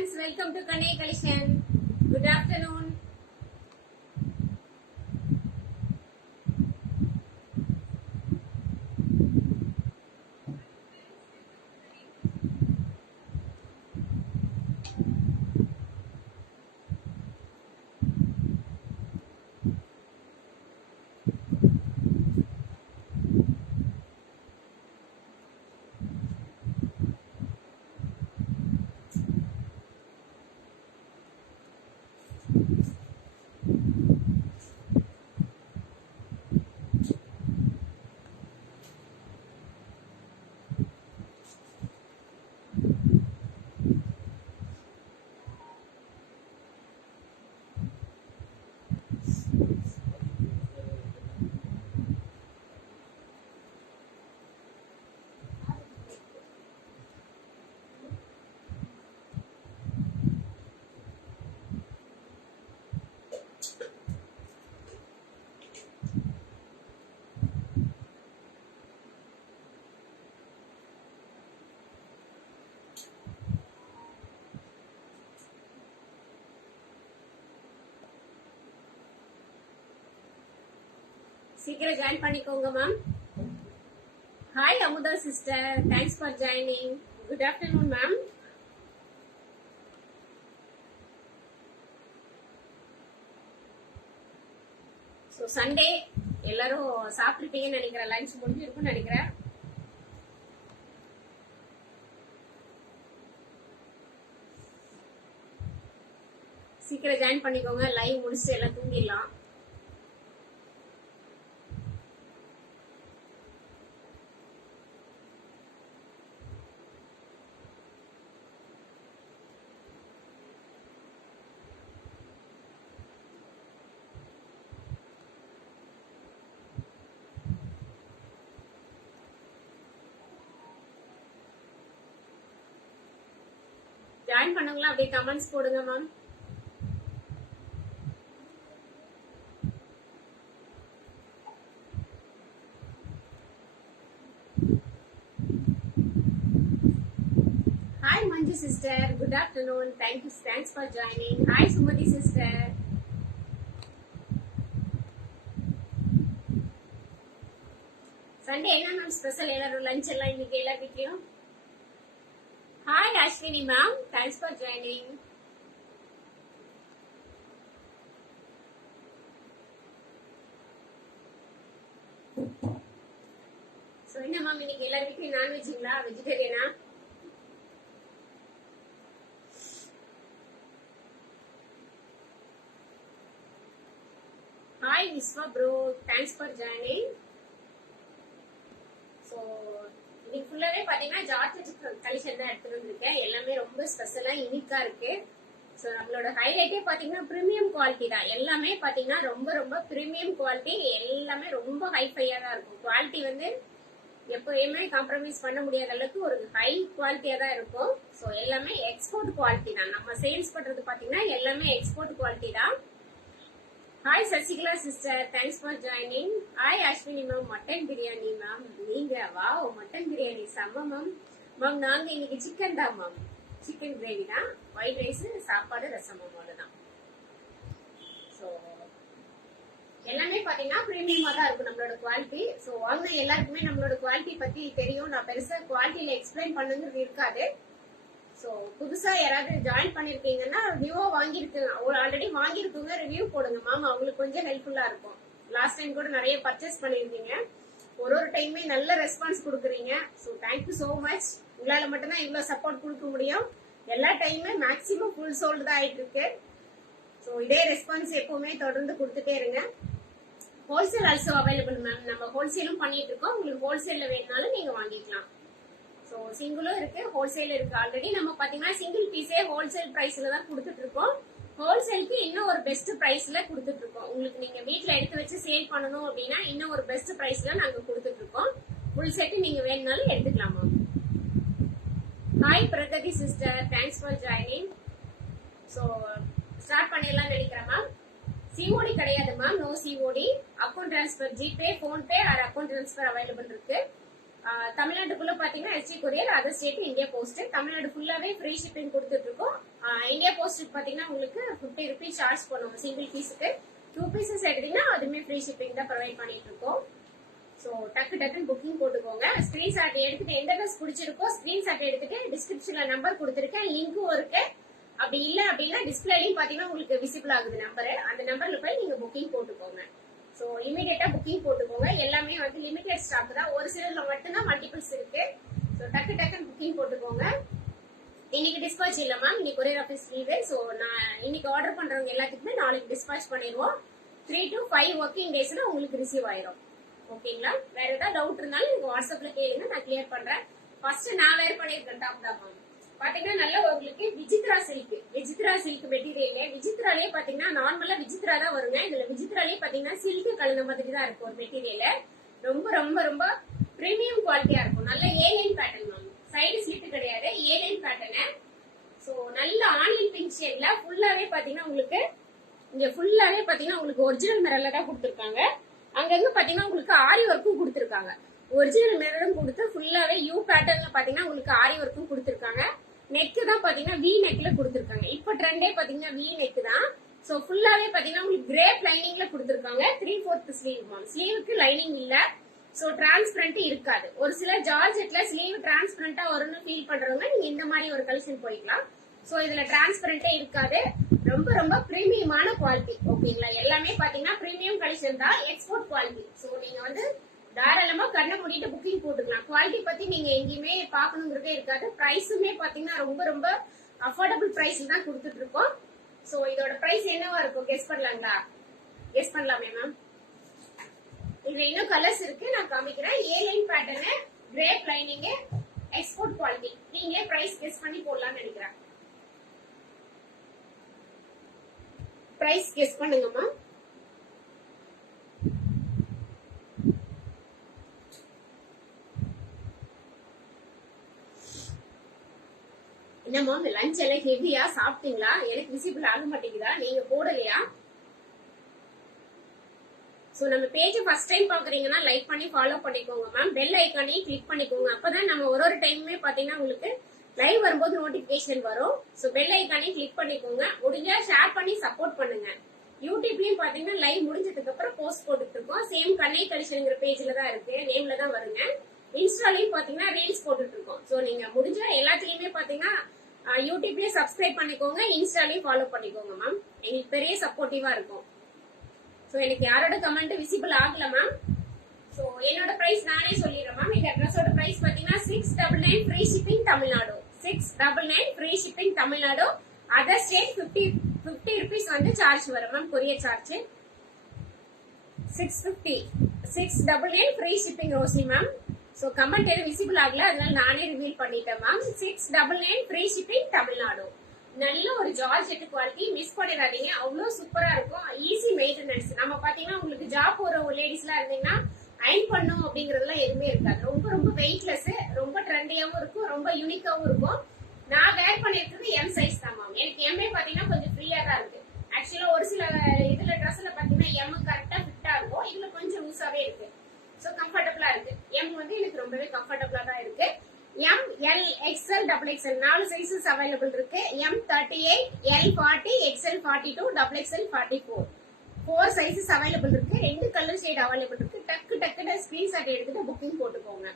friends, welcome to Kanai Collection. Good afternoon. சீக்கிரம் join பண்ணிக்கோங்க ma'am. Hi Amudha sister, thanks for joining. Good afternoon ma'am. So Sunday எல்லாரும் சாப்பிட்டுட்டீங்கன்னு நினைக்கிறேன், lunch முடிஞ்சிருக்குன்னு நினைக்கிறேன். சீக்கிரம் ஜாயின் பண்ணிக்கோங்க, லைவ் முடிச்சுட்டு எல்லாம் தூங்கிடலாம். ஜாயின் பண்ணுங்களா, அப்படியே கமெண்ட்ஸ் போடுங்க ma'am. Hi Manju sister, good afternoon. Thanks for joining. Hi Sumathi sister. Sunday என்ன மேம் ஸ்பெஷல்? எல்லாரும் லஞ்ச் எல்லாம் இன்னைக்கு எல்லா வீட்லயும். Hi Ashwini ma'am, thanks for joining. So என்ன மேம் இன்னைக்கு எல்லா வீட்லயும் நான்வெஜ்ங்களா, வெஜிடேரியனா? Hi Viswa bro, thanks for joining. So இன்னைக்கு ஃபுல்லாவே பாத்தீங்கன்னா ஜார்ஜெட் கலெக்ஷன் தான் எடுத்துட்டு வந்திருக்கேன். எல்லாமே ரொம்ப ஸ்பெஷலா யூனிக்கா இருக்கு. ஸோ நம்மளோட ஹைலைட்டே பாத்தீங்கன்னா பிரீமியம் குவாலிட்டி தான். எல்லாமே பாத்தீங்கன்னா ரொம்ப ரொம்ப பிரீமியம் குவாலிட்டி, எல்லாமே ரொம்ப ஹைஃபையா தான் இருக்கும். குவாலிட்டி வந்து எப்பயுமே காம்ப்ரமைஸ் பண்ண முடியாத அளவுக்கு ஒரு ஹை குவாலிட்டியா தான் இருக்கும். ஸோ எல்லாமே எக்ஸ்போர்ட் குவாலிட்டி தான். நம்ம சேல்ஸ் பண்றது பாத்தீங்கன்னா எல்லாமே எக்ஸ்போர்ட் குவாலிட்டி தான். Hi Sasikala sister, thanks for joining. Hi Ashwini ma'am, mutton biryani ma'am. நீங்க வாவ், மட்டன் பிரியாணி செம்ம மேம். மேம் நாங்க இன்னைக்கு சிக்கன் தான் மேம், சிக்கன் கிரேவி தான், ஒயிட் ரைஸ், சாப்பாடு, ரசம் அவ்வளவுதான். ஸோ எல்லாமே பாத்தீங்கன்னா பிரீமியமா தான் இருக்கும் நம்மளோட குவாலிட்டி. ஸோ வாங்க, எல்லாருக்குமே நம்மளோட குவாலிட்டி பத்தி தெரியும். நான் பெருசா குவாலிட்டியில எக்ஸ்பிளைன் பண்ணுங்கிறது இருக்காது. சோ புதுசா யாராவது ஜாயின் பண்ணிருக்கீங்கன்னா ரிவ்யூ வாங்கிருக்கு, ஆல்ரெடி வாங்கிருக்கவங்க ரிவ்யூ போடுங்க மேம், அவங்களுக்கு கொஞ்சம் ஹெல்ப்ஃபுல்லா இருக்கும். லாஸ்ட் டைம் கூட நிறைய பர்ச்சேஸ் பண்ணிருந்தீங்க, ஒரு டைமே நல்ல ரெஸ்பான்ஸ் கொடுக்குறீங்க. So thank you so much. உங்களால மட்டும்தான் இவ்வளவு சப்போர்ட் கொடுக்க முடியும். எல்லா டைமே மேக்சிமம் ஃபுல் சோல்டு தான் ஆயிட்டு இருக்கு. சோ இதே ரெஸ்பான்ஸ் எப்பவுமே தொடர்ந்து கொடுத்துட்டே இருங்க. ஹோல்சேல் ஆல்சோ அவைலபிள் மேம், நம்ம ஹோல்சேலும் பண்ணிட்டு இருக்கோம். உங்களுக்கு ஹோல்சேல்ல வேணும்னாலும் நீங்க வாங்கிக்கலாம். ஸோ சிங்கிளும் இருக்கு, ஹோல்சேல் இருக்கு. ஆல்ரெடி நம்ம பாத்தீங்கன்னா சிங்கிள் பீஸே ஹோல்சேல் பிரைஸ்ல தான் கொடுத்துட்டு இருக்கோம். ஹோல்சேலுக்கு இன்னும் ஒரு பெஸ்ட் பிரைஸ்ல கொடுத்துட்டு இருக்கோம். உங்களுக்கு நீங்க வீட்டுல எடுத்து வச்சு சேல் பண்ணணும் அப்படின்னா இன்னும் ஒரு பெஸ்ட் பிரைஸ்ல நாங்க கொடுத்துட்டு இருக்கோம். ஃபுல் செட் நீங்க வேணும்னாலும் எடுத்துக்கலாமா. Hi Pragathi sister, thanks for joining. So start பண்ணிடலாம் நினைக்கிறேன் மேம். சிஓடி கிடையாது ma'am, no COD. Account transfer, GPay, PhonePe or account transfer available இருக்கு. தமிழ்நாட்டுக்குள்ள பாத்தீங்கன்னா ST courier, other state India Post. Tamil Nadu ஃபுல்லாவே ஃப்ரீ ஷிப்பிங் கொடுத்துட்டு இருக்கோம். இந்தியா போஸ்ட் பாத்தீங்கன்னா உங்களுக்கு 50 rupees சார்ஜ் பண்ணுவோம் சிங்கிள் பீஸுக்கு. 2 pieces எடுத்தீங்கன்னா அதுமே ஃப்ரீ ஷிப்பிங் தான் ப்ரொவைட் பண்ணிட்டு இருக்கோம். சோ டக்குன்னு புக்கிங் போட்டுக்கோங்க. ஸ்கிரீன்ஷாட் எடுத்துட்டு எந்த ட்ரெஸ் பிடிச்சிருக்கோ ஸ்கிரீன்ஷாட் எடுத்துட்டு டிஸ்கிரிப்ஷன்ல நம்பர் கொடுத்துருக்கேன், லிங்க்கும் இருக்கு. அப்படி இல்ல அப்படின்னா டிஸ்பிளேலயும் பாத்தீங்கன்னா உங்களுக்கு விசிபிள் ஆகுது நம்பர். அந்த நம்பர்ல போய் நீங்க புக்கிங் போட்டுக்கோங்க. சோ இமீடியட்டா புக்கிங் போட்டுக்கோங்க. எல்லாமே வந்து லிமிடெட் ஸ்டாக் தான், ஒரு சிலர்ல மட்டும்தான் மல்டிபிள்ஸ் இருக்கு. சோ டக்குன்னு புக்கிங் போட்டுக்கோங்க. இன்னைக்கு டிஸ்பாச் இல்ல மேம், இன்னைக்கு கொரியர் ஆஃபீஸ் லீவு. சோ நான் இன்னைக்கு ஆர்டர் பண்றவங்க எல்லாத்துக்குமே நாளைக்கு டிஸ்பாச் பண்ணிடுவோம். 3 to 5 ஒர்க்கிங் டேஸ்ல உங்களுக்கு ரிசீவ் ஆயிரும். ஓகேங்களா? வேற ஏதாவது டவுட் இருந்தாலும் நீங்க வாட்ஸ்அப்ல கேளுங்க, நான் கிளியர் பண்றேன். ஃபர்ஸ்ட் நான் வேர் பண்ணிருக்கேன் டாப் தான் மேம். பாத்தீங்கன்னா நல்ல உங்களுக்கு விசித்ரா சில்க் மெட்டீரியல். விசித்ராலே பாத்தீங்கன்னா நார்மலா விசித்ரா தான் வருங்க. இதுல விசித்ராலே பாத்தீங்கன்னா சில்க் கலந்த மாதிரி தான் இருக்கும் ஒரு மெட்டீரியல். ரொம்ப ரொம்ப ரொம்ப பிரீமியம் குவாலிட்டியா இருக்கும். நல்ல airline pattern ma'am, side slit கிடையாது, ஏலைன் பேட்டர்ன். சோ நல்ல ஆனியன் பிங்க் ஷேட்ல ஃபுல்லாவே பாத்தீங்கன்னா உங்களுக்கு இங்க ஃபுல்லாவே பாத்தீங்கன்னா உங்களுக்கு ஒரிஜினல் மிரர்ல தான் கொடுத்துருக்காங்க. அங்கங்க பாத்தீங்கன்னா உங்களுக்கு ஆரி ஒர்க்கும் கொடுத்துருக்காங்க. ஒரிஜினல் மிரரும் கொடுத்து ஃபுல்லாவே யூ பேட்டர்ன்ல பாத்தீங்கன்னா உங்களுக்கு ஆரி ஒர்க்கும் கொடுத்துருக்காங்க. நெக் தான் பாத்தீங்கன்னா வி நெக்ல கொடுத்துருக்காங்க. இப்ப ட்ரெண்டே பாத்தீங்கன்னா வி நெக் தான். சோ ஃபுல்லாவே பாத்தீங்கன்னா உங்களுக்கு கிரேப் லைனிங்ல கொடுத்துருக்காங்க. 3/4 ஸ்லீவ் மேம். ஸ்லீவுக்கு லைனிங் இல்ல. சோ டிரான்ஸ்பரண்ட் இருக்காது. ஒரு சில ஜார்ஜெட்ல ஸ்லீவ் டிரான்ஸ்பரண்டா வரும்னு ஃபீல் பண்றவங்க நீங்க இந்த மாதிரி ஒரு கலெக்ஷன் போய்க்கலாம். சோ இதுல டிரான்ஸ்பரண்டே இருக்காது. ரொம்ப ரொம்ப பிரீமியமான குவாலிட்டி. ஓகேங்களா? எல்லாமே பாத்தீங்கன்னா பிரீமியம் கலெக்ஷன் தான், எக்ஸ்போர்ட் குவாலிட்டி. சோ நீங்க வந்து தாராளமா கண்ணை மூடிட்டு புக்கிங் போட்டுக்கலாம். குவாலிட்டி பத்தி நீங்க எங்கேயுமே பாக்கணுங்கிறதே இருக்காது. பிரைஸுமே பாத்தீங்கன்னா ரொம்ப ரொம்ப அஃபோர்டபுள் பிரைஸ்ல தான் கொடுத்துட்டு இருக்கோம். சோ இதோட பிரைஸ் என்னவா இருக்கும் கெஸ் பண்ணலாங்களா? கெஸ் பண்ணலாமே மேம். இதுல இன்னும் கலர்ஸ் இருக்கு, நான் காமிக்கிறேன். A line pattern, crepe lining, export quality. நீங்களே பிரைஸ் கெஸ் பண்ணி போடலாம்னு நினைக்கிறேன். பிரைஸ் கெஸ் பண்ணுங்கம்மா. என்னம்மா லஞ்ச் எல்லாம் ஹெவியா சாப்பிட்டீங்களா? எனக்கு விசிபிள் ஆக மாட்டேங்குதா? நீங்க போடலையா? சோ நம்ம பேஜ் ஃபர்ஸ்ட் டைம் பாக்குறீங்கன்னா லைக் பண்ணி ஃபாலோ பண்ணிக்கோங்க மேம். பெல் ஐக்கானையும் கிளிக் பண்ணிக்கோங்க. அப்பதான் நம்ம ஒரு டைமுமே பாத்தீங்கன்னா உங்களுக்கு லைவ் வரும்போது நோட்டிபிகேஷன் வரும். சோ பெல் ஐக்கானையும் கிளிக் பண்ணிக்கோங்க. முடிஞ்சா ஷேர் பண்ணி சப்போர்ட் பண்ணுங்க. யூடியூப்லயும் பாத்தீங்கன்னா லைவ் முடிஞ்சதுக்கு அப்புறம் போஸ்ட் போட்டுட்டு இருக்கோம். சேம் கண்ணை கலெக்ஷன்ங்கிற பேஜ்ல தான் இருக்கு, நேம்ல தான் வருங்க. இன்ஸ்டாலையும் பாத்தீங்கன்னா ரீல்ஸ் போட்டுட்டு இருக்கோம். சோ நீங்க முடிஞ்சா எல்லாத்துலயுமே பாத்தீங்கன்னா யூடியூப்லயே சப்ஸ்கிரைப் பண்ணிக்கோங்க, இன்ஸ்டாலையும் ஃபாலோ பண்ணிக்கோங்க மேம். எங்களுக்கு பெரிய சப்போர்ட்டிவா இருக்கும். சோ எனக்கு யாரோட கமெண்ட் விசிபிள் ஆகல மேம். சோ என்னோட பிரைஸ் நானே சொல்லிடுறேன் மேம். இந்த ட்ரெஸ்ஸோட பிரைஸ் பாத்தீங்கன்னா 699 free shipping Tamil Nadu. 699 free shipping Tamil Nadu. Other state 50 rupees வந்து சார்ஜ் வரும் ma'am, courier charge. 650 699 free shipping Rosie ma'am. So comment எதுவும் விசிபிள் ஆகல, அதனால நானே ரிவீல் பண்ணிட்டேன் மேம். 699 free shipping Tamil Nadu. நல்ல ஒரு ஜார்ஜெட் குவாலிட்டி, மிஸ் பண்ணிடாதீங்க. அவ்வளவு சூப்பரா இருக்கும். Easy maintenance. நம்ம பாத்தீங்கன்னா உங்களுக்கு ஜாப் போற லேடிஸ் எல்லாம் இருந்தீங்கன்னா அயன் பண்ணும் அப்படிங்கறதுலாம் எதுவுமே இருக்காது. ரொம்ப ரொம்ப வெயிட்லெஸ், ரொம்ப ட்ரெண்டியாவும் இருக்கும், ரொம்ப யூனிக்காவும் இருக்கும். நான் வேர் பண்ணிருக்கிறது எம் சைஸ் தான் மேம். எனக்கு எம்ஏ பாத்தீங்கன்னா கொஞ்சம் ஃப்ரீயா தான் இருக்கு. ஆக்சுவலா ஒரு சில இதுல ட்ரெஸ்ல பாத்தீங்கன்னா எம் கரெக்டா ஃபிட்டா இருக்கும், இதுல கொஞ்சம் லூஸாவே இருக்கு. சோ கம்ஃபர்டபுளா இருக்கு. எம் வந்து எனக்கு ரொம்பவே கம்ஃபர்டபுளா தான் இருக்கு. M, L, XL, XXL 4 sizes available இருக்கு. M 38, L 40, XL 42, XXL 44 4 sizes available இருக்கு. 2 கலர் ஷேட் அவைலபிள் இருக்கு. டக்குன்னு ஸ்கிரீன்ஷாட் எடுத்துட்டு புக்கிங் போட்டுக்கோங்க.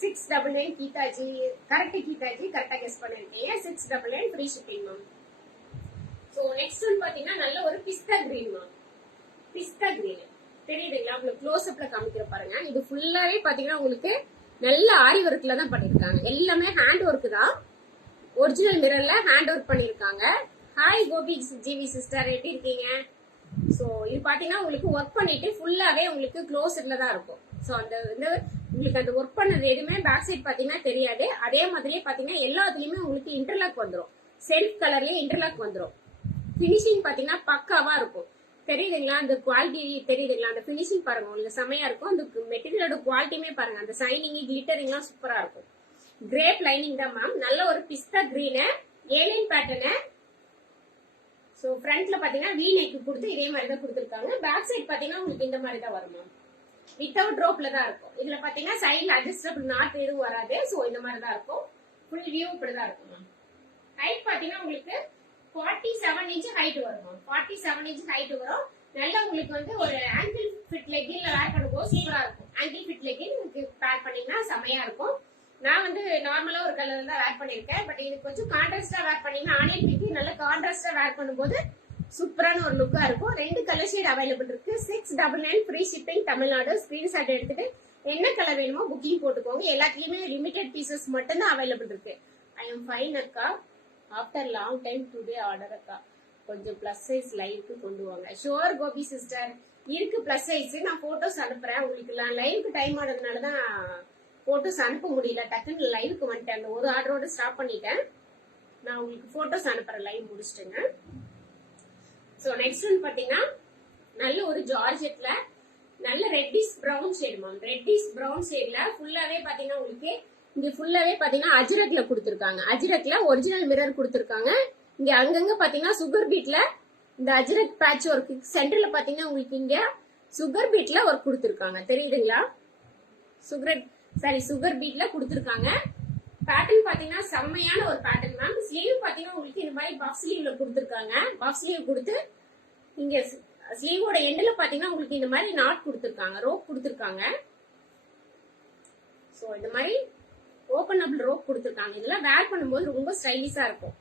699 கீதாஜி, கரெக்ட் கீதாஜி, கரெக்டா கெஸ் பண்ணிருக்கீங்க. 699 free shipping ma'am. So next one பாத்தீங்கன்னா நல்ல ஒரு பிஸ்தா கிரீன் மேம். பிஸ்தா கிரீன் தெரியுதுங்களா? உங்களுக்கு க்ளோஸ் அப்ல காமிக்கிற பாருங்க. இது ஃபுல்லாவே பாத்தீங்கன்னா உங்களுக்கு நல்ல ஆரி ஒர்க்ல தான் பண்ணிருக்காங்க. எல்லாமே ஹேண்ட் ஒர்க் தான். ஒரிஜினல் மிரர்ல ஹேண்ட் ஒர்க் பண்ணிருக்காங்க. ஹாய் கோபி ஜிவி சிஸ்டர், எப்படி இருக்கீங்க? சோ இது பாத்தீங்கன்னா உங்களுக்கு ஒர்க் பண்ணிட்டு ஃபுல்லாவே உங்களுக்கு க்ளோஸ்ல தான் இருக்கும். சோ அந்த உங்களுக்கு அந்த ஒர்க் பண்ணது எதுவுமே பேக் சைட் பாத்தீங்கன்னா தெரியாது. அதே மாதிரியே பாத்தீங்கன்னா எல்லாத்துலயுமே உங்களுக்கு இன்டர்லாக் வந்துடும். செல்ஃப் கலர்லயே இன்டர்லாக் வந்துடும். பினிஷிங் பாத்தீங்கன்னா பக்காவா இருக்கும். தெரியுதுங்களா? அந்த குவாலிட்டி தெரியுதுங்களா? அந்த பினிஷிங் பாருங்க, உங்களுக்கு செமையா இருக்கும். அந்த மெட்டீரியலோட குவாலிட்டியுமே பாருங்க, அந்த சைனிங் கிளிட்டரிங் எல்லாம் சூப்பரா இருக்கும். கிரேப் லைனிங் தான் மேம். நல்ல ஒரு பிஸ்தா கிரீன், ஏலியன் பேட்டர்ன். சோ ஃப்ரண்ட்ல பாத்தீங்கன்னா வி நெக் கொடுத்து இதே மாதிரி தான் கொடுத்துருக்காங்க. பேக் சைட் பாத்தீங்கன்னா உங்களுக்கு இந்த மாதிரி தான் வரும் மேம். வித்தவுட் ரோப்ல தான் இருக்கும். இதுல பாத்தீங்கன்னா சைட்ல அட்ஜஸ்டபிள் நாட் எதுவும் வராது. சோ இந்த மாதிரி தான் இருக்கும். ஃபுல் வியூ இப்படிதான் இருக்கும். ஹைட் பாத்தீங்கன்னா உங்களுக்கு 47 இன்ச் ஹைட் வரும். 47 இன்ச் ஹைட் வரும். நல்லா உங்களுக்கு வந்து ஒரு ஆங்கிள் ஃபிட் லெகின்ல வேர் பண்ணும்போது சூப்பரா இருக்கும். ஆங்கிள் ஃபிட் லெகின் பேர் பண்ணீங்கன்னா செமையா இருக்கும். நான் வந்து நார்மலா ஒரு கலர் தான் வேர் பண்ணிருக்கேன். பட் இது கொஞ்சம் கான்ட்ராஸ்டா வேர் பண்ணீங்கன்னா ஆனியன் பிங்க் நல்லா கான்ட்ராஸ்டா வேர் பண்ணும்போது சூப்பரான ஒரு லுக்கா இருக்கும். 2 கலர் ஷேட் அவைலபிள் இருக்கு. 699 ஃப்ரீ ஷிப்பிங் தமிழ்நாடு. ஸ்கிரீன்ஷாட் எடுத்துட்டு என்ன கலர் வேணுமோ புக்கிங் போட்டுக்கோங்க. எல்லாத்துலயுமே லிமிடெட் பீசஸ் மட்டும் தான் அவைலபிள் இருக்கு. ஐ எம் ஃபைன் அக்கா, after long time today order அக்கா, கொஞ்சம் பிளஸ் சைஸ் லைவுக்கு கொண்டு வாங்க. ஷோர் கோபி சிஸ்டர் இருக்கு பிளஸ் சைஸ். நான் போட்டோஸ் அனுப்புறேன் உங்களுக்கு. லைவுக்கு டைம் ஆனதுனாலதான் போட்டோஸ் அனுப்ப முடியல. டக்குன்னு லைவுக்கு வந்துட்டேன். அந்த ஒரு ஆர்டரோட ஸ்டாப் பண்ணிட்டேன். நான் உங்களுக்கு போட்டோஸ் அனுப்புறேன் லைவ் முடிச்சிட்டுங்க. சோ நெக்ஸ்ட் ஒன் பாத்தீங்கன்னா நல்ல ஒரு ஜார்ஜெட்ல நல்ல reddish brown shade ma'am. Reddish brown ஷேட்ல ஃபுல்லாவே பாத்தீங்கன்னா உங்களுக்கு இங்க ஃபுல்லாவே பாத்தீங்கன்னா அஜ்ரக்ல கொடுத்திருக்காங்க. அஜ்ரக்ல ஒரிஜினல் மிரர் கொடுத்திருக்காங்க. இங்க அங்கங்க பாத்தீங்கன்னா சுகர் பீட்ல இந்த அஜ்ரக் பேட்ச் ஒர்க் சென்டர்ல பாத்தீங்கன்னா உங்களுக்கு இங்க சுகர் பீட்ல ஒர்க் கொடுத்திருக்காங்க. தெரியுதுங்களா? சுகர் பீட்ல கொடுத்திருக்காங்க. பேட்டர்ன் பாத்தீங்கன்னா செம்மையான ஒரு பேட்டர்ன் மேம். ஸ்லீவ் பாத்தீங்கன்னா உங்களுக்கு இந்த மாதிரி பஃப் ஸ்லீவ்ல கொடுத்திருக்காங்க. பஃப் ஸ்லீவ் கொடுத்து இங்க ஸ்லீவோட எண்ட்ல பாத்தீங்கன்னா உங்களுக்கு இந்த மாதிரி நாட் கொடுத்திருக்காங்க, ரோப் கொடுத்திருக்காங்க. சோ இந்த மாதிரி ஓபனபிள் ரோப் கொடுத்திருக்காங்க. இதெல்லாம் வேர் பண்ணும்போது ரொம்ப ஸ்டைலிஷா இருக்கும்.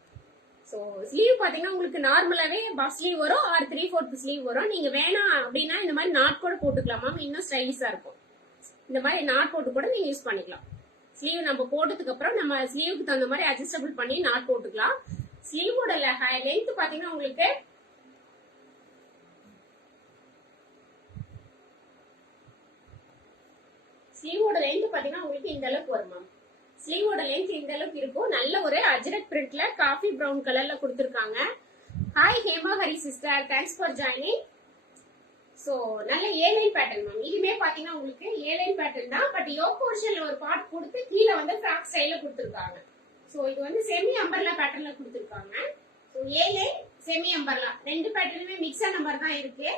சோ ஸ்லீவ் பாத்தீங்கன்னா உங்களுக்கு நார்மலாவே பஃப் ஸ்லீவ் வரும் ஆர் 3/4 ஸ்லீவ் வரும். நீங்க வேணாம் அப்படின்னா இந்த மாதிரி நாட் கூட போட்டுக்கலாம் மேம். இன்னும் ஸ்டைலிஷா இருக்கும். இந்த மாதிரி நாட் போட்டு கூட நீங்க யூஸ் பண்ணிக்கலாம். ஸ்லீவ் நம்ம போட்டதுக்கு அப்புறம் நம்ம ஸ்லீவுக்கு தகுந்த மாதிரி அட்ஜஸ்டபிள் பண்ணி நாட் போட்டுக்கலாம். ஸ்லீவோட லென்த் பாத்தீங்கன்னா உங்களுக்கு ஸ்லீவோட லென்த் பாத்தீங்கன்னா உங்களுக்கு இந்த அளவுக்கு வரும் மேம். ஸ்லீவோட லென்த் இந்த அளவுக்கு இருக்கும். நல்ல ஒரு அஜ்ரக் பிரிண்ட்ல காஃபி பிரவுன் கலர்ல கொடுத்திருக்காங்க. Hi Hema Hari sister, thanks for joining. So நல்ல ஏலைன் பேட்டர்ன் மேம். இதுமே பாத்தீங்கன்னா உங்களுக்கு ஏலைன் பேட்டர்ன் தான். பட் யோக் போர்ஷன்ல ஒரு பார்ட் கொடுத்து கீழே வந்து ஃப்ராக் ஸ்டைல கொடுத்திருக்காங்க. சோ இது வந்து செமி அம்பர்லா பேட்டர்ன்ல கொடுத்திருக்காங்க. சோ ஏலைன் செமி அம்பர்லா ரெண்டு பேட்டர்னுமே மிக்ஸ் ஆன மாதிரி தான் இருக்கு.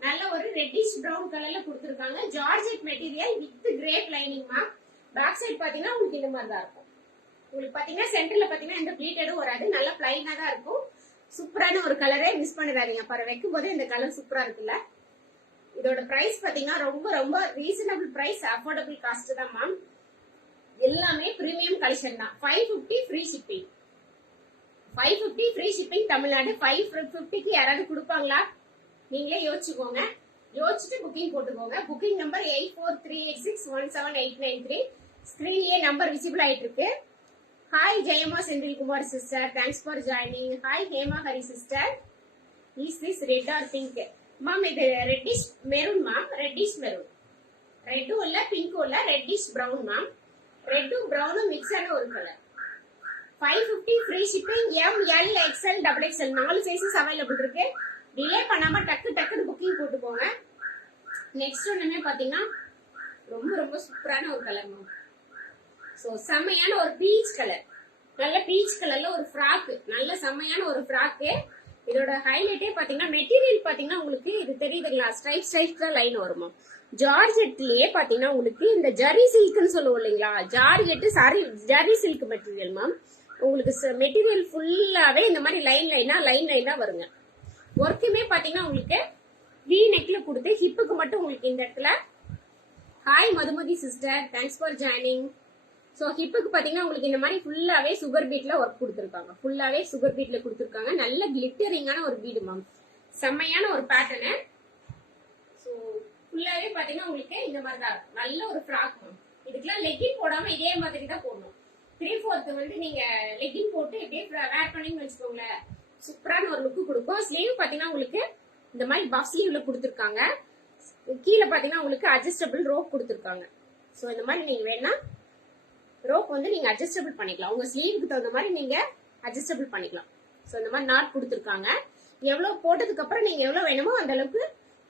நல்ல ஒரு ரெட்டிஷ் பிரவுன் கலர்ல கொடுத்திருக்காங்க. Georgette material with crepe lining ma'am. Back side பாத்தீங்கன்னா உங்களுக்கு இந்த மாதிரி தான் இருக்கும். உங்களுக்கு பாத்தீங்கன்னா சென்டர்ல பாத்தீங்கன்னா எந்த ப்ளீட்டடும் வராது. நல்லா பிளைனா தான் இருக்கும். சூப்பரான ஒரு கலரே மிஸ் பண்ணிடாதீங்க. பாரு வைக்கும் போதே இந்த கலர் சூப்பரா இருக்குல்ல. இதோட பிரைஸ் பாத்தீங்கன்னா ரொம்ப ரொம்ப ரீசனபிள் பிரைஸ், அஃபோர்டபிள் காஸ்ட் தான் மேம். எல்லாமே பிரீமியம் கலெக்ஷன் தான். 550 free shipping. 550 free shipping Tamil Nadu. 550க்கு யாராவது கொடுப்பாங்களா? நீங்களே யோசிச்சுக்கோங்க. யோசிச்சுட்டு புக்கிங் போட்டுக்கோங்க. Booking number 8438617893. ஸ்கிரீன்லயே நம்பர் விசிபிள் ஆயிட்டு இருக்கு. Hi Jayama Senthilkumar sister, thanks for joining. Hi Hema Hari sister. Is this red or pink? Ma'am இது reddish maroon ma'am. Reddish maroon. ரெட்டும் இல்ல பிங்க்கும் இல்ல, ரெட்டிஷ் பிரவுன் மேம். ரெட்டும் பிரவுனும் மிக்ஸ் ஆன ஒரு colour. 550 free shipping. M, L, XL, XXL 4 sizes available இருக்கு. டிலே பண்ணாம டக்குன்னு புக்கிங் போட்டுக்கோங்க. நெக்ஸ்ட் ஒண்ணுமே பாத்தீங்கன்னா ரொம்ப ரொம்ப சூப்பரான ஒரு கலர் மேம். சோ செம்மையான ஒரு பீச் கலர். நல்ல பீச் கலர்ல ஒரு ஃப்ராக். நல்ல செம்மையான ஒரு ஃப்ராக். இதோட ஹைலைட்டே பாத்தீங்கன்னா மெட்டீரியல் பாத்தீங்கன்னா உங்களுக்கு இது தெரியுதுங்களா? ஸ்ட்ரைப்ஸ் தான் லைன் வருமா. ஜார்ஜெட்லயே பாத்தீங்கன்னா உங்களுக்கு இந்த ஜரி சில்க்னு சொல்லுவோம் இல்லைங்களா? Georgette sorry zari silk material ma'am. உங்களுக்கு மெட்டீரியல் ஃபுல்லாவே இந்த மாதிரி லைன் லைனா வருங்க. ஒர்க்குமே பாத்தீங்கன்னா உங்களுக்கு வி நெக்ல கொடுத்து ஹிப்புக்கு மட்டும் உங்களுக்கு இந்த இடத்துல. Hi Madhumathi sister, thanks for joining. So ஹிப்புக்கு பாத்தீங்கன்னா உங்களுக்கு இந்த மாதிரி ஃபுல்லாவே சுகர் பீட்ல ஒர்க் கொடுத்திருக்காங்க. ஃபுல்லாவே சுகர் பீட்ல கொடுத்திருக்காங்க. நல்ல கிளிட்டரிங்கான ஒரு பீடு மேம். செம்மையான ஒரு பேட்டர்னு. சோ ஃபுல்லாவே பாத்தீங்கன்னா உங்களுக்கு இந்த மாதிரி தான் இருக்கும். நல்ல ஒரு ஃப்ராக் மேம். இதுக்கெல்லாம் லெகின் போடாம இதே மாதிரி தான் போடணும். 3/4 வந்து நீங்க லெகின் போட்டு இப்படியே வேர் பண்ணீங்கன்னு வச்சுக்கோங்களேன், சூப்பரான ஒரு லுக்கு கொடுக்கும். ஸ்லீவ் பாத்தீங்கன்னா உங்களுக்கு இந்த மாதிரி பஃப் ஸ்லீவ்ல கொடுத்திருக்காங்க. கீழே பாத்தீங்கன்னா உங்களுக்கு அட்ஜஸ்டபிள் ரோப் கொடுத்திருக்காங்க. சோ இந்த மாதிரி நீங்க வேணா ரோப் வந்து நீங்க அட்ஜஸ்டபிள் பண்ணிக்கலாம். உங்க ஸ்லீவுக்கு தகுந்த மாதிரி நீங்க அட்ஜஸ்டபிள் பண்ணிக்கலாம். சோ இந்த மாதிரி நாட் கொடுத்திருக்காங்க. எவ்வளவு போட்டதுக்கு அப்புறம் நீங்க எவ்வளவு வேணுமோ அந்த அளவுக்கு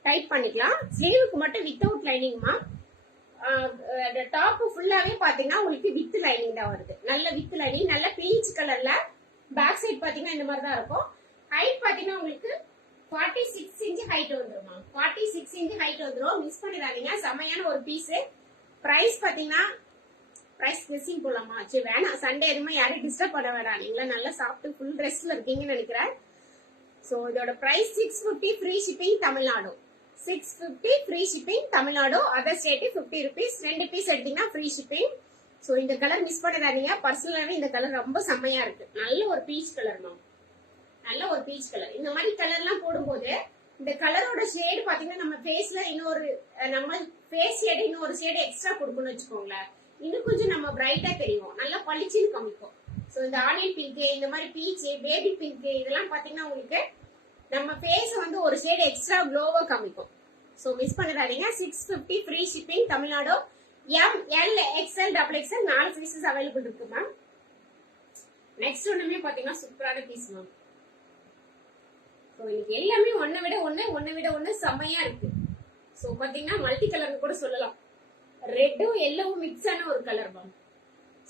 டைட் பண்ணிக்கலாம். ஸ்லீவுக்கு மட்டும் வித்தவுட் லைனிங்மா. டாப் ஃபுல்லாவே பாத்தீங்கன்னா உங்களுக்கு வித் லைனிங் தான் வருது. நல்ல வித் லைனிங், நல்ல பீச் கலர்ல. பேக் சைட் பாத்தீங்கன்னா இந்த மாதிரி தான் இருக்கும். ஹைட் பாத்தீங்கன்னா உங்களுக்கு 46 இன்ச் ஹைட் வந்துருமா, 46 இன்ச் ஹைட் வந்துரும். மிஸ் பண்ணிடாதீங்க, செமையான ஒரு பீஸ். பிரைஸ் பாத்தீங்கன்னா பிரைஸ் கெஸ்ஸிங் போலாமா? சரி வேணாம், சண்டே எதுவுமே யாரையும் டிஸ்டர்ப் பண்ண வேணாம். நீங்களா நல்லா சாப்பிட்டு ஃபுல் ரெஸ்ட்ல இருக்கீங்கன்னு நினைக்கிறேன். சோ இதோட price 650 free shipping Tamil Nadu. 650 free shipping Tamil Nadu. Other state 50 rupees. 2 piece எடுத்தீங்கன்னா ஃப்ரீ ஷிப்பிங். சோ இந்த கலர் மிஸ் பண்ணிடாதீங்க. பர்சனலாவே இந்த கலர் ரொம்ப செம்மையா இருக்கு. நல்ல ஒரு பீச் கலர் மேம், நல்ல ஒரு பீச் கலர். இந்த மாதிரி கலர் எல்லாம் போடும்போது இந்த கலரோட ஷேடு பாத்தீங்கன்னா நம்ம ஃபேஸ்ல இன்னொரு நம்ம ஃபேஸ் ஷேடு இன்னொரு ஷேடு எக்ஸ்ட்ரா கொடுக்கணும்னு வச்சுக்கோங்களேன். இன்னும் கொஞ்சம் நம்ம பிரைட்டா தெரியும், நல்லா பளிச்சுன்னு காமிக்கும். சோ இந்த ஆனியன் பிங்க், இந்த மாதிரி பீச், பேபி பிங்க் இதெல்லாம் பாத்தீங்கன்னா உங்களுக்கு நம்ம ஃபேஸ் வந்து ஒரு ஷேடு எக்ஸ்ட்ரா க்ளோவா காமிக்கும். சோ மிஸ் பண்ணிடாதீங்க. 650 free shipping Tamil Nadu. M, L, XL, double XL 4 sizes available இருக்கு மேம். நெக்ஸ்ட் ஒண்ணுமே பாத்தீங்கன்னா சூப்பரான பீஸ் மேம். சோ இன்னைக்கு எல்லாமே ஒன்ன விட ஒண்ணு செம்மையா இருக்கு. சோ பாத்தீங்கன்னா மல்டி கலர்னு கூட சொல்லலாம். ரெட்டும் எல்லோவும் மிக்ஸ் ஆன ஒரு கலர் மேம்,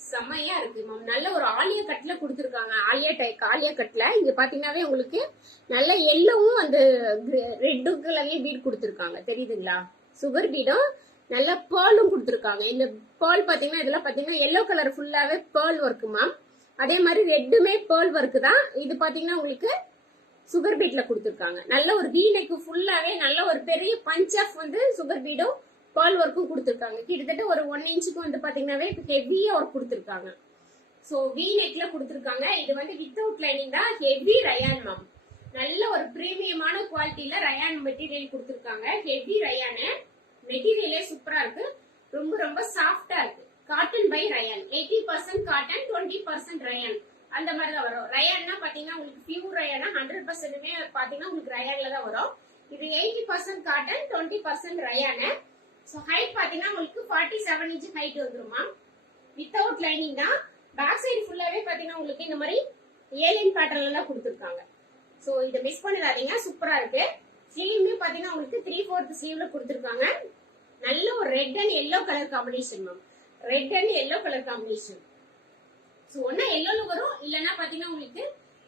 செம்மையா இருக்கு மேம். நல்ல ஒரு ஆலியா கட்ல கொடுத்துருக்காங்க. ஆலியா கட்ல இங்க பாத்தீங்கன்னாவே உங்களுக்கு நல்ல எல்லோவும் அந்த ரெட்டு கலர்லயும் பீட் கொடுத்துருக்காங்க, தெரியுதுங்களா? சுகர் பீடும் நல்ல பேர்லும் கொடுத்துருக்காங்க. இந்த பேர்ல் பாத்தீங்கன்னா இதெல்லாம் பாத்தீங்கன்னா எல்லோ கலர் ஃபுல்லாவே பேர்ல் ஒர்க் மேம். அதே மாதிரி ரெட்டுமே பேர்ல் ஒர்க் தான். இது பாத்தீங்கன்னா உங்களுக்கு சுகர் பீட்ல கொடுத்துருக்காங்க. நல்ல ஒரு வி நெக் ஃபுல்லாவே நல்ல ஒரு பெரிய பஞ்ச் ஆஃப் வந்து சுகர் பீடும் பேர்ல் ஒர்க்கும் கொடுத்துருக்காங்க. கிட்டத்தட்ட ஒரு 1 இன்ச்சுக்கு வந்து பாத்தீங்கன்னாவே ஹெவியா ஒர்க் கொடுத்துருக்காங்க. சோ வி நெக்ல கொடுத்துருக்காங்க. இது வந்து வித்தவுட் லைனிங் தான், ஹெவி ரயான் மேம். நல்ல ஒரு பிரீமியமான குவாலிட்டியில ரயான் மெட்டீரியல் கொடுத்துருக்காங்க. ஹெவி ரயானு மெட்டீரியலே சூப்பரா இருக்கு. ரொம்ப ரொம்ப சாஃப்டா இருக்கு. Cotton by rayon. 80% cotton, 20% rayon அந்த மாதிரி தான் வரும். ரயான்னா பாத்தீங்கன்னா உங்களுக்கு பியூர் ரயானா 100%மே பாத்தீங்கன்னா உங்களுக்கு ரயான்ல தான் வரும். இது 80% காட்டன், 20% ரயானு. சோ ஹைட் பாத்தீங்கன்னா உங்களுக்கு 47 இன்ச் ஹைட் வந்துருமா. வித்தவுட் லைனிங் தான். பேக் சைடு ஃபுல்லாவே பாத்தீங்கன்னா உங்களுக்கு இந்த மாதிரி ஏலியன் பேட்டர்ன்ல தான் கொடுத்துருக்காங்க. சோ இத மிஸ் பண்ணிடாதீங்க, சூப்பரா இருக்கு. ஸ்லீவ்மே பாத்தீங்கன்னா உங்களுக்கு 3/4 ஸ்லீவ்ல கொடுத்துருக்காங்க. நல்ல ஒரு red and yellow colour combination ma'am. Red and yellow colour combination. So ஒன்னா எல்லோல வரும், இல்லன்னா பாத்தீங்கன்னா உங்களுக்கு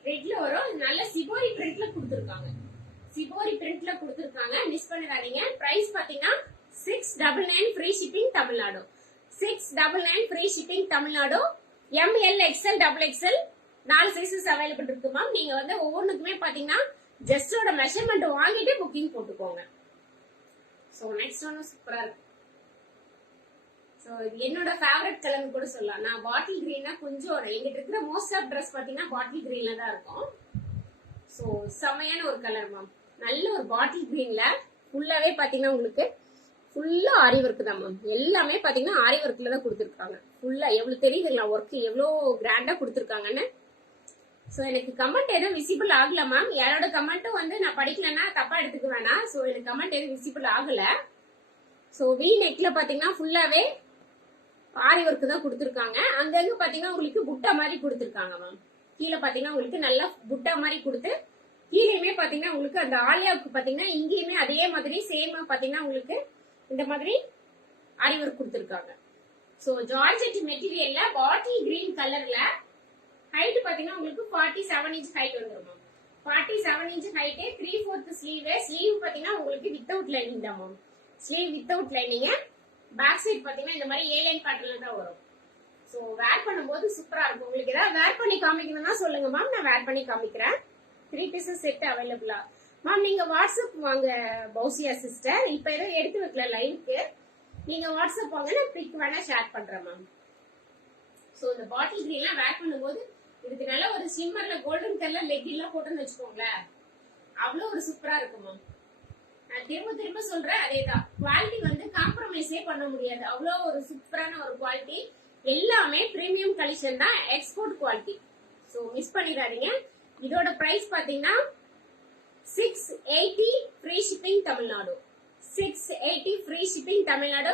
ரெட்ல வரும். நல்ல சிபோரி பிரிண்ட்ல கொடுத்துருக்காங்க. சிபோரி பிரிண்ட்ல கொடுத்துருக்காங்க, மிஸ் பண்ணிடாதீங்க. பிரைஸ் பாத்தீங்கன்னா 699 free shipping Tamil Nadu. 699 free shipping Tamil Nadu. M, L, XL, double XL 4 sizes available இருக்கு மேம். நீங்க வந்து ஒவ்வொன்றுக்குமே பாத்தீங்கன்னா ஜஸ்டோட மெஷர்மெண்ட் வாங்கிட்டு புக்கிங் போட்டுக்கோங்க. சோ நெக்ஸ்ட் ஒன்னு சூப்பரா இருக்கு. சோ இது என்னோட ஃபேவரட் கலர்னு கூட சொல்லலாம். நான் பாட்டில் கிரீனா கொஞ்சம் எங்கிட்ட இருக்கிற மோஸ்ட் ஆஃப் ட்ரெஸ் பாத்தீங்கன்னா பாட்டில் கிரீன்ல தான் இருக்கும். சோ செமையான ஒரு கலர் மேம். நல்ல ஒரு பாட்டில் கிரீன்ல ஃபுல்லாவே பாத்தீங்கன்னா உங்களுக்கு ஃபுல்லா ஆரி ஒர்க் தான் மேம். எல்லாமே பாத்தீங்கன்னா ஆரி ஒர்க்ல தான் கொடுத்துருக்காங்க. ஃபுல்லா எவ்வளவு தெரியுதுங்களா ஒர்க் எவ்வளவு கிராண்டா கொடுத்துருக்காங்கன்னு. சோ எனக்கு கமெண்ட் எதுவும் விசிபிள் ஆகல மேம். யாரோட கமெண்ட்டும் வந்து நான் படிக்கலன்னா தப்பா எடுத்துக்க வேணாம். சோ எனக்கு கமெண்ட் எதுவும் விசிபிள் ஆகல. சோ வி நெக்ல பாத்தீங்கன்னா ஃபுல்லாவே ஆரி ஒர்க் தான் கொடுத்துருக்காங்க. அங்கங்க பாத்தீங்கன்னா உங்களுக்கு புட்டா மாதிரி கொடுத்துருக்காங்க மேம். கீழே பாத்தீங்கன்னா உங்களுக்கு நல்லா புட்டா மாதிரி கொடுத்து கீழேயுமே பாத்தீங்கன்னா உங்களுக்கு அந்த ஆலியாவுக்கு பாத்தீங்கன்னா இங்கேயுமே அதே மாதிரி சேமா பாத்தீங்கன்னா உங்களுக்கு இந்த மாதிரி ஆரி ஒர்க் கொடுத்துருக்காங்க. சோ ஜார்ஜெட் மெட்டீரியல்ல பாட்டில் கிரீன் கலர்ல ஹைட் பாத்தீங்கன்னா உங்களுக்கு 47 இன்ச் ஹைட் வந்துரும். 47 இன்ச் ஹைட், 3/4 ஸ்லீவ். ஸ்லீவ் பாத்தீங்கன்னா உங்களுக்கு வித்தவுட் லைனிங் தான் ma'am. Sleeve without lining. Back side பாத்தீங்கன்னா இந்த மாதிரி ஏலைன் பேட்டர்ன்ல தான் வரும். சோ வேர் பண்ணும்போது சூப்பரா இருக்கும். உங்களுக்கு ஏதாவது வேர் பண்ணி காமிக்கணும்னா சொல்லுங்க மேம், நான் வேர் பண்ணி காமிக்கிறேன். 3 பீசஸ் செட் அவைலபிளா மேம். நீங்க வாட்ஸ்அப் வாங்க பௌசியா சிஸ்டர். இப்ப ஏதோ எடுத்து வைக்கல லைவுக்கு. நீங்க வாட்ஸ்அப் வாங்க, நான் பிக் வேணா ஷேர் பண்றேன் மேம். சோ இந்த பாட்டில் கிரீன்லாம் வேர் பண்ணும்போது இதுக்கு நல்ல ஒரு ஸ்லிம்மர்ல கோல்டன் கலர் லெக் எல்லாம் போட்டுன்னு வச்சுக்கோங்களேன், அவ்வளவு ஒரு சூப்பரா இருக்கும் மேம். நான் திரும்ப திரும்ப சொல்றேன், அதேதான் குவாலிட்டி வந்து காம்ப்ரமைஸே பண்ண முடியாது. அவ்வளவு ஒரு சூப்பரான ஒரு குவாலிட்டி. எல்லாமே பிரீமியம் கலெக்ஷன் தான், எக்ஸ்போர்ட் குவாலிட்டி. சோ மிஸ் பண்ணிடாதீங்க. இதோட பிரைஸ் பாத்தீங்கன்னா 680 free shipping Tamil Nadu. 680 free shipping Tamil Nadu.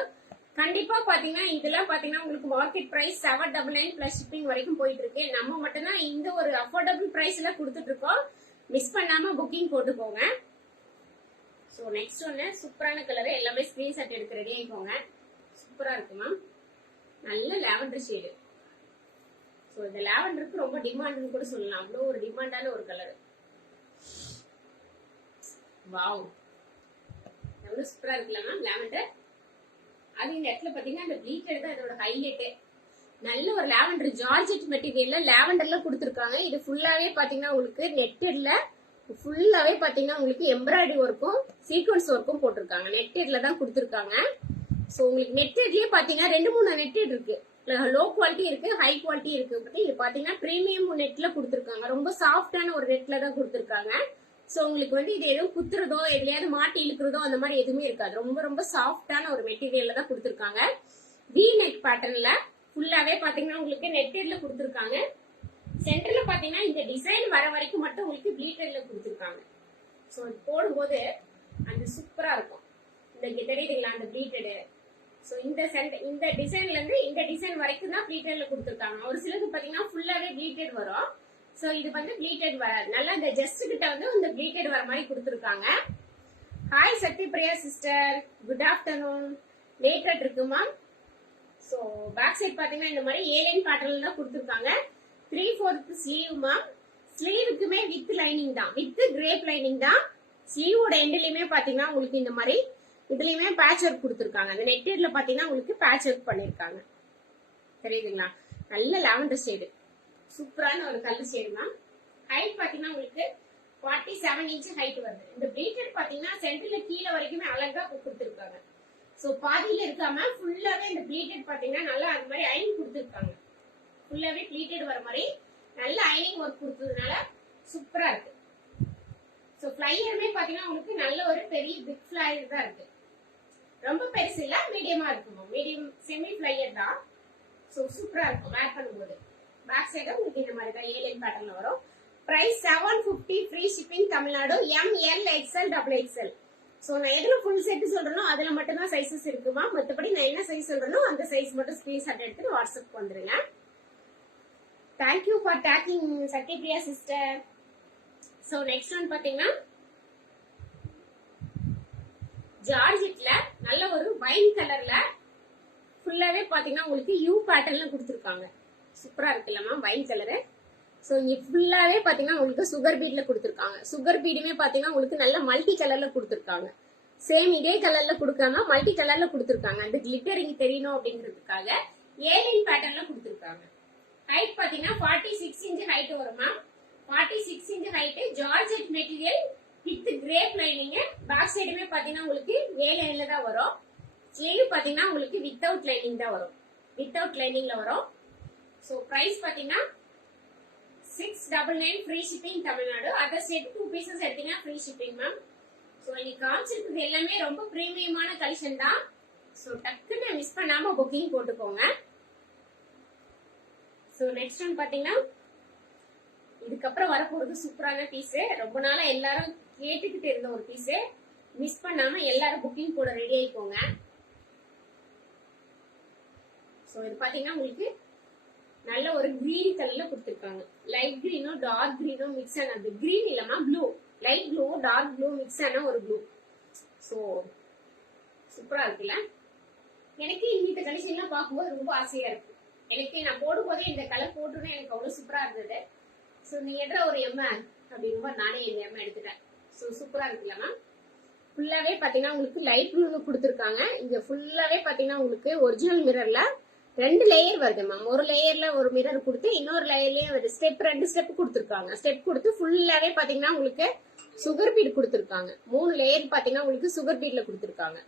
கண்டிப்பா பாத்தீங்கன்னா இதெல்லாம் பாத்தீங்கன்னா உங்களுக்கு மார்க்கெட் பிரைஸ் 799 பிளஸ் ஷிப்பிங் வரைக்கும் போயிட்டு இருக்கு. நம்ம மட்டும் தான் இந்த ஒரு அஃபோர்டபிள் பிரைஸ்ல கொடுத்துட்டு இருக்கோம். மிஸ் பண்ணாம புக்கிங் போட்டுக்கோங்க. சோ நெக்ஸ்ட் ஒன்னு சூப்பரான கலர். எல்லாமே ஸ்கிரீன்ஷாட் எடுக்க ரெடி ஆயிக்கோங்க. சூப்பரா இருக்கு மேம். நல்ல லாவெண்டர் ஷேடு. சோ இந்த லாவெண்டருக்கு ரொம்ப டிமாண்ட்னு கூட சொல்லலாம். அவ்வளவு ஒரு டிமாண்டான ஒரு கலர். வாவ், எவ்வளவு சூப்பரா இருக்குல்ல மேம் லாவெண்டர். அது இந்த இடத்துல பாத்தீங்கன்னா அந்த ப்ளீட்டட் தான் இதோட ஹைலைட்டே. நல்ல ஒரு லாவெண்டர் ஜார்ஜெட் மெட்டீரியல்ல லாவெண்டர்ல கொடுத்துருக்காங்க. இது ஃபுல்லாவே பாத்தீங்கன்னா உங்களுக்கு நெட்டட்ல ஃபுல்லாவே பாத்தீங்கன்னா உங்களுக்கு எம்ப்ராய்டரி ஒர்க்கும் சீக்வன்ஸ் ஒர்க்கும் போட்டிருக்காங்க. நெட்டட்ல தான் கொடுத்துருக்காங்க. சோ உங்களுக்கு நெட்டட்லயே பாத்தீங்கன்னா 2-3 நெட்டட் இருக்கு. லோ குவாலிட்டி இருக்கு, ஹை குவாலிட்டி இருக்கு. இது பாத்தீங்கன்னா பிரீமியம் நெட்ல கொடுத்துருக்காங்க. ரொம்ப சாஃப்டான ஒரு நெட்ல தான் கொடுத்துருக்காங்க. சோ உங்களுக்கு வந்து இது எதுவும் குத்துறதோ எதுலயாவது மாட்டி இழுக்கிறதோ அந்த மாதிரி எதுவுமே இருக்காது. ரொம்ப ரொம்ப சாஃப்டான ஒரு மெட்டீரியல்ல தான் கொடுத்துருக்காங்க. வி நெக் பேட்டர்ன்ல ஃபுல்லாவே பாத்தீங்கன்னா உங்களுக்கு நெட்டட்ல கொடுத்துருக்காங்க. சென்டர்ல பாத்தீங்கன்னா இந்த டிசைன் வர வரைக்கும் மட்டும் உங்களுக்கு ப்ளீட்டட்ல கொடுத்துருக்காங்க. சோ போடும்போது அந்த சூப்பரா இருக்கும். இந்த தெரியுதுங்களா அந்த ப்ளீட்டடு. சோ இந்த டிசைன்ல இருந்து இந்த டிசைன் வரைக்கும் தான் ப்ளீட்டட்ல கொடுத்துருக்காங்க. ஒரு சிலருக்கு பாத்தீங்கன்னா ஃபுல்லாவே ப்ளீட்டட் வரும். சோ இது வந்து ப்ளீட்டட் வராது. நல்லா இந்த ஜஸ்ட் கிட்ட வந்து இந்த ப்ளீட்டட் வர மாதிரி கொடுத்துருக்காங்க. Hi Shakti Priya sister, good afternoon. Pleated இருக்குமா. சோ பேக் சைட் பாத்தீங்கன்னா இந்த மாதிரி ஏலைன் பேட்டர்ன்ல தான் கொடுத்துருக்காங்க. 3/4 ஸ்லீவ் மேம். ஸ்லீவுக்குமே வித் லைனிங் தான், வித் கிரேப் லைனிங் தான். ஸ்லீவோட எண்ட்லயுமே பாத்தீங்கன்னா உங்களுக்கு இந்த மாதிரி இதுலயுமே பேட்ச் ஒர்க் கொடுத்துருக்காங்க. அந்த நெட்டட்ல பாத்தீங்கன்னா உங்களுக்கு பேட்ச் ஒர்க் பண்ணிருக்காங்க. தெரியுதுங்களா, நல்ல லாவெண்டர் ஷேடு, சூப்பரான ஒரு கலர் ஷேடு மேம். ஹைட் பாத்தீங்கன்னா உங்களுக்கு 47 இன்ச் ஹைட் வருது. இந்த ப்ளீட்டட் பாத்தீங்கன்னா சென்டர்ல கீழே வரைக்குமே அழகா கொடுத்துருக்காங்க. சோ பாதியில இருக்காம ஃபுல்லாவே இந்த ப்ளீட்டட் பாத்தீங்கன்னா நல்லா அது மாதிரி அயன் கொடுத்துருக்காங்க. ஃபுல்லாவே ப்ளீட்டட் வர மாதிரி நல்ல அயனிங் ஒர்க் கொடுத்ததுனால சூப்பரா இருக்கு. சோ ஃப்ளையருமே பாத்தீங்கன்னா உங்களுக்கு நல்ல ஒரு பெரிய பிக் ஃப்ளையர் தான் இருக்கு. ரொம்ப பெருசு இல்ல, மீடியமா இருக்கும். மீடியம் செமி ஃப்ளையர் தான். சோ சூப்பரா இருக்கும் வேர் பண்ணும்போது. பேக் சைடு உங்களுக்கு இந்த மாதிரி தான் ஏலைன் பேட்டர்ன்ல வரும். Price 750, free shipping Tamil Nadu. ML XL XXL. So நான் எதுல ஃபுல் செட் சொல்றேனோ அதுல மட்டும் தான் சைஸஸ் இருக்குமா. மத்தபடி நான் என்ன சைஸ் சொல்றேனோ அந்த சைஸ் மட்டும் ஸ்கிரீன்ஷாட் எடுத்து வாட்ஸ்அப் வந்துருங்க. Thank you for tagging Sakti Priya sister. So next one பாத்தீங்கன்னா ஜார்ஜெட்ல நல்ல ஒரு வைன் கலர்ல ஃபுல்லாவே பாத்தீங்கன்னா உங்களுக்கு யூ பேட்டர்ன்ல கொடுத்துருக்காங்க. சூப்பரா இருக்குல்ல மேம் வைன் கலரு. சோ இங்க ஃபுல்லாவே பாத்தீங்கன்னா உங்களுக்கு சுகர் பீட்ல கொடுத்துருக்காங்க. சுகர் பீடுமே பாத்தீங்கன்னா உங்களுக்கு நல்ல மல்டி கலர்ல கொடுத்துருக்காங்க. சேம் இதே கலர்ல கொடுக்காம மல்டி கலர்ல கொடுத்துருக்காங்க. அந்த கிளிட்டரிங் தெரியணும் அப்படிங்கிறதுக்காக ஏலைன் பேட்டர்ன்ல கொடுத்துருக்காங்க. ஹைட் பாத்தீங்கன்னா 46 இன்ச் ஹைட் வருமா. 46 inch height, georgette material with crepe lining. Back சைடுமே பாத்தீங்கன்னா உங்களுக்கு ஏலைன்ல தான் வரும். ஸ்லீவ் பாத்தீங்கன்னா உங்களுக்கு வித்தவுட் லைனிங் தான் வரும். வித்தவுட் லைனிங்ல வரும். சோ பிரைஸ் பாத்தீங்கன்னா 699, free shipping Tamil Nadu. Other state 2 pieces எடுத்தீங்கன்னா ஃப்ரீ ஷிப்பிங் மேம். சோ இன்னைக்கு காமிச்சிருக்கிறது எல்லாமே ரொம்ப பிரீமியமான கலெக்ஷன் தான். சோ டக்குன்னு மிஸ் பண்ணாம புக்கிங் போட்டுக்கோங்க. சோ நெக்ஸ்ட் ஒன் பாத்தீங்கன்னா இதுக்கப்புறம் வரப்போறது சூப்பரான பீஸ். ரொம்ப நாளா எல்லாரும் கேட்டுக்கிட்டு இருந்த ஒரு பீஸ். மிஸ் பண்ணாம எல்லாரும் புக்கிங் போட ரெடி ஆயிக்கோங்க. சோ இது பாத்தீங்கன்னா உங்களுக்கு நல்ல ஒரு கிரீன் கலர்ல கொடுத்துருக்காங்க. லைட் கிரீனும் டார்க் கிரீனும் மிக்ஸ் ஆன, அது கிரீன் இல்லமா blue, light blue dark blue mix ஆன ஒரு ப்ளூ. சோ சூப்பரா இருக்குல்ல. எனக்கு இந்த கலெக்ஷன் எல்லாம் பார்க்கும்போது ரொம்ப ஆசையா இருக்கு. எனக்கு நான் போடும்போதே இந்த கலர் போட்டுன்னு எனக்கு அவ்வளவு சூப்பரா இருந்தது. சோ நீ என்ற ஒரு எம்மா அப்படிங்கும்போது நானே இந்த எம்மா எடுத்துட்டேன். சோ சூப்பரா இருக்குல்ல மேம். ஃபுல்லாவே பாத்தீங்கன்னா உங்களுக்கு லைட் ப்ளூன்னு கொடுத்துருக்காங்க. இங்க ஃபுல்லாவே பாத்தீங்கன்னா உங்களுக்கு ஒரிஜினல் மிரர்ல 2 லேயர் வருது மேம். ஒரு லேயர்ல ஒரு மிரர் கொடுத்து இன்னொரு லேயர்லயும் ஒரு ஸ்டெப் 2 ஸ்டெப் கொடுத்துருக்காங்க. ஸ்டெப் கொடுத்து ஃபுல்லாவே பாத்தீங்கன்னா உங்களுக்கு சுகர் பீட் கொடுத்துருக்காங்க. 3 லேயர் பாத்தீங்கன்னா உங்களுக்கு சுகர் பீட்ல கொடுத்துருக்காங்க.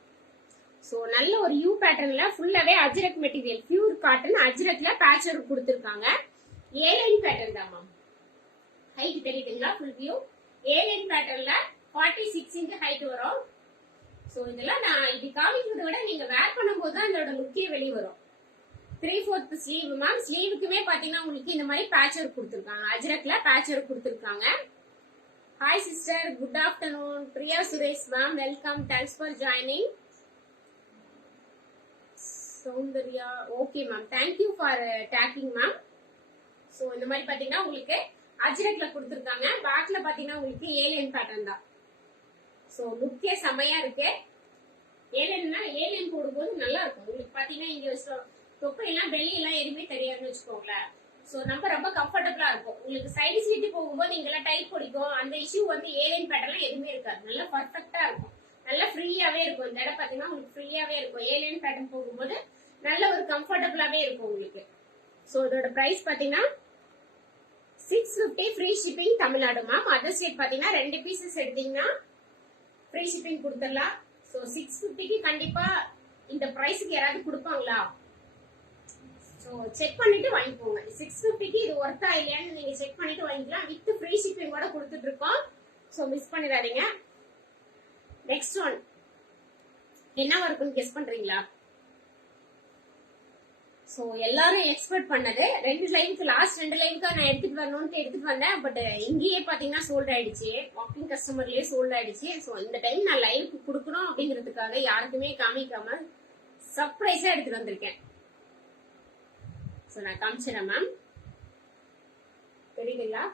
சோ நல்ல ஒரு யூ பேட்டர்ன்ல ஃபுல்லாவே அஜ்ரக் மெட்டீரியல், பியூர் காட்டன் அஜ்ரக்ல பேட்ச் ஒர்க் கொடுத்துருக்காங்க. ஏலைன் பேட்டர்ன் தான் மேம். ஹைட் தெரியுதுங்களா, ஃபுல் வியூ ஏலைன் பேட்டர்ன்ல 46 இன்ச் ஹைட் வரும். சோ இதெல்லாம் நான் இப்படி காமிக்கிறத விட நீங்க வேர் பண்ணும்போது தான் இதோட லுக்கே வெளியே வரும். 3/4 ஸ்லீவ் மேம். ஸ்லீவுக்குமே பாத்தீங்கன்னா உங்களுக்கு இந்த மாதிரி பேட்ச் ஒர்க் கொடுத்துருக்காங்க. அஜ்ரக்ல பேட்ச் ஒர்க் கொடுத்துருக்காங்க. Hi sister, good afternoon. Priya Suresh ma'am, welcome, thanks for joining. Soundarya, okay ma'am, thank you for taking ma'am. So இந்த மாதிரி பாத்தீங்கன்னா உங்களுக்கு அஜ்ரக்ல கொடுத்துருக்காங்க. பேக்ல பாத்தீங்கன்னா உங்களுக்கு ஏலியன் பேட்டர்ன் தான். சோ லுக்கே செமையா இருக்கு. ஏலியன்னா ஏலியன் போடும்போது நல்லா இருக்கும். உங்களுக்கு பாத்தீங்கன்னா இங்க தொப்பையெல்லாம் வெளியெல்லாம் எதுவுமே தெரியாதுன்னு வச்சுக்கோங்களேன். சோ நம்ம ரொம்ப கம்ஃபர்டபுளா இருக்கும். உங்களுக்கு சைடு சீட்டு போகும்போது இங்கெல்லாம் டைட் பிடிக்கும், அந்த இஷ்யூ வந்து ஏலியன் பேட்டர்லாம் எதுவுமே இருக்காது. நல்லா பர்ஃபெக்டா இருக்கும், நல்லா ஃப்ரீயாவே இருக்கும். இந்த இடம் பாத்தீங்கன்னா உங்களுக்கு ஃப்ரீயாவே இருக்கும். ஏலியன் பேட்டர்ன் போகும்போது நல்ல ஒரு கம்ஃபர்டபுளாவே இருக்கும் உங்களுக்கு. சோ இதோட பிரைஸ் பாத்தீங்கன்னா 650 free shipping Tamil Nadu ma'am. Other state பாத்தீங்கன்னா 2 பீசஸ் எடுத்தீங்கன்னா ஃப்ரீ ஷிப்பிங் கொடுத்துடலாம். சோ 650க்கு கண்டிப்பா இந்த பிரைஸ்க்கு யாராவது கொடுப்பாங்களா? சோ செக் பண்ணிட்டு வாங்கிக்கோங்க. 650க்கு இது ஒர்த்தா இல்லையான்னு நீங்க செக் பண்ணிட்டு வாங்கிக்கலாம். வித் ஃப்ரீ ஷிப்பிங் கூட கொடுத்துட்டு இருக்கோம். சோ மிஸ் பண்ணிடாதீங்க. நெக்ஸ்ட் ஒன் என்ன ஒர்க்குன்னு கெஸ் பண்றீங்களா? சோ எல்லாரும் எக்ஸ்பெக்ட் பண்ணது 2 லைனுக்கு, லாஸ்ட் 2 லைனுக்கு நான் எடுத்துட்டு வந்தேன். பட் இங்கேயே பாத்தீங்கன்னா சோல்ட் ஆயிடுச்சு, வாக்கிங் கஸ்டமர்லயே சோல்ட் ஆயிடுச்சு. சோ இந்த டைம் நான் லைவுக்கு கொடுக்கணும் அப்படிங்கிறதுக்காக யாருக்குமே காமிக்காம சர்ப்ரைஸா எடுத்துட்டு வந்திருக்கேன். சோ நான் காமிச்சிடறேன் மேம், தெரியுதுங்களா?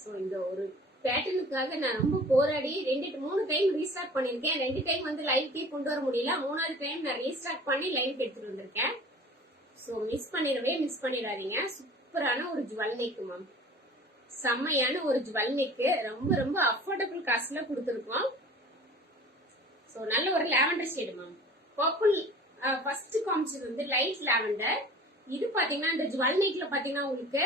சோ இந்த ஒரு பேட்டர்னுக்காக நான் ரொம்ப போராடி 2-3 டைம் ரீஸ்டார்ட் பண்ணிருக்கேன். 2 டைம் வந்து லைவ்க்கே கொண்டு வர முடியல. 3வது டைம் நான் ரீஸ்டார்ட் பண்ணி லைவ் எடுத்துட்டு வந்திருக்கேன். சோ மிஸ் பண்ணிடாதீங்க. சூப்பரான ஒரு ஜுவல் நெக் மேம், செம்மையான ஒரு ஜுவல் நெக், ரொம்ப ரொம்ப அஃபோர்டபுள் காஸ்ட்ல கொடுத்துருக்கோம். சோ நல்ல ஒரு lavender shade ma'am. Purple first காமிச்சது வந்து லைட் லாவெண்டர். இது பாத்தீங்கன்னா இந்த ஜுவல் நெக்ல பாத்தீங்கன்னா உங்களுக்கு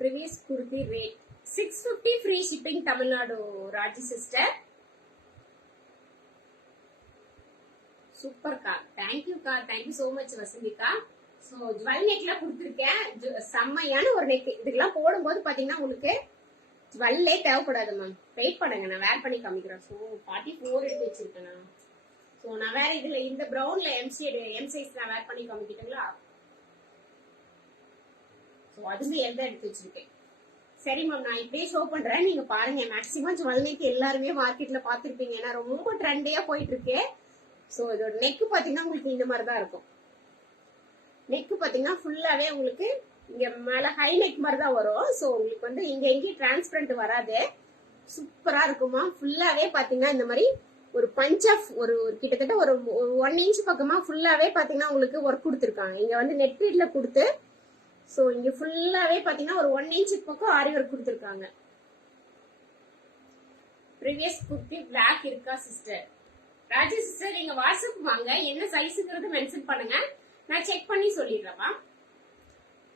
previous kurti rate 650 free shipping Tamil Nadu Raji sister. Super கா, தேங்க்யூ கா, தேங்க்யூ சோ மச் வசந்திகா. சோ ஜுவல் நெக்ல கொடுத்துருக்கேன், செம்மையான ஒரு நெக். இதுக்கெல்லாம் போடும்போது பாத்தீங்கன்னா உங்களுக்கு ஜுவல்லே தேவைப்படாது மேம். வெயிட் பண்ணுங்க, நான் வேர் பண்ணி காமிக்கிறேன். சோ 44 எடுத்து வச்சிருக்கேன். சோ நான் வேற இதுல இந்த பிரவுன்ல எம் சைஸ் நான் வேர் பண்ணி காமிக்கிட்டுங்களா? அதுமே எல்லாம் எடுத்து வச்சிருக்கேன். சரி மேம், நான் இப்படியே ஷோ பண்றேன், நீங்க பாருங்க. மேக்சிமம் ஜுவல் நெக் எல்லாருமே மார்க்கெட்ல பாத்துருப்பீங்க, ஏன்னா ரொம்ப ட்ரெண்டியா போயிட்டு இருக்கு. சோ இதோட நெக் பாத்தீங்கன்னா உங்களுக்கு இந்த மாதிரி தான் இருக்கும். நெக் பாத்தீங்கன்னா ஃபுல்லாவே உங்களுக்கு இங்க மேல ஹை நெக் மாதிரி தான் வரும். சோ உங்களுக்கு வந்து இங்க எங்கேயும் டிரான்ஸ்பரண்ட் வராது, சூப்பரா இருக்குமா. ஃபுல்லாவே பாத்தீங்கன்னா இந்த மாதிரி ஒரு பஞ்ச் ஆஃப் ஒரு கிட்டத்தட்ட ஒரு 1 இன்ச் பக்கமா ஃபுல்லாவே பாத்தீங்கன்னா உங்களுக்கு ஒர்க் கொடுத்துருக்காங்க. இங்க வந்து நெட் ப்ளீட்ல கொடுத்து, சோ இங்க ஃபுல்லாவே பாத்தீங்கன்னா ஒரு 1 இன்ச் பக்கம் ஆரி ஒர்க் கொடுத்துருக்காங்க. ப்ரீவியஸ் குர்த்தி பிளாக் இருக்கா சிஸ்டர்? ராஜி சிஸ்டர் நீங்க வாட்ஸ்அப் வாங்க, என்ன சைஸ்ங்கிறது மென்ஷன் பண்ணுங்க, நான் செக் பண்ணி சொல்லிடுறேன்.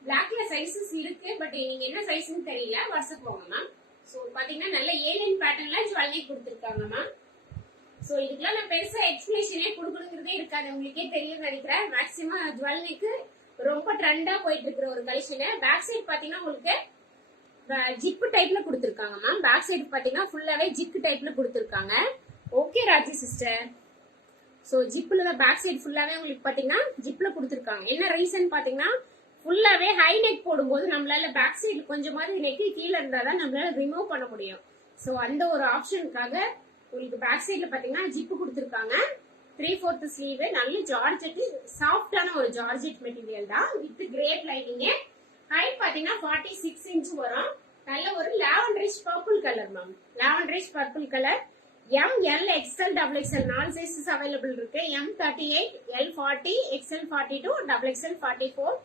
பிளாக்ல சைஸஸ் இருக்கு, பட் நீங்க என்ன சைஸ்ன்னு தெரியல, வாட்ஸ்அப் வாங்க மேம். சோ பாத்தீங்கன்னா நல்ல ஏலியன் பேட்டர்ன்ல ஜுவல் நெக் கொடுத்துருக்காங்க மேம். சோ இதுக்கெல்லாம் நான் பெருசா எக்ஸ்பிளேஷனே கொடுக்கணுங்கிறதே இருக்காது, உங்களுக்கே தெரியும் நினைக்கிறேன். மேக்சிமம் ஜுவல் நெக் ரொம்ப ட்ரெண்டா போயிட்டு இருக்கிற ஒரு கலெக்ஷன். பேக் சைடு பாத்தீங்கன்னா உங்களுக்கு ஜிப் டைப்ல கொடுத்துருக்காங்க மேம். பேக் சைடு பாத்தீங்கன்னா ஃபுல்லாவே ஜிப் டைப்ல கொடுத்துருக்காங்க. Okay Raji sister. சோ ஜிப்ல பேக் சைடு ஃபுல்லாவே உங்களுக்கு பாத்தீங்கன்னா ஜிப்ல கொடுத்துருக்காங்க. என்ன ரீசன் பாத்தீங்கன்னா ஃபுல்லாவே ஹை நெக் போடும்போது நம்மளால பேக் சைடு கொஞ்சமாவது நெக்கு கீழே இருந்தாதான் நம்மளால ரிமூவ் பண்ண முடியும். சோ அந்த ஒரு ஆப்ஷனுக்காக உங்களுக்கு பேக் சைடுல பாத்தீங்கன்னா ஜிப் கொடுத்துருக்காங்க. 3/4 ஸ்லீவ், நல்ல ஜார்ஜெட், சாஃப்டான ஒரு ஜார்ஜெட் மெட்டீரியல் தான், வித் கிரேப் லைனிங். ஹைட் பாத்தீங்கன்னா 46 இன்ச் வரும். நல்ல ஒரு lavenderish purple colour ma'am, lavenderish purple colour. M, L, XL, XXL 4 sizes available இருக்கு. M38, L40, XL42, XXL 44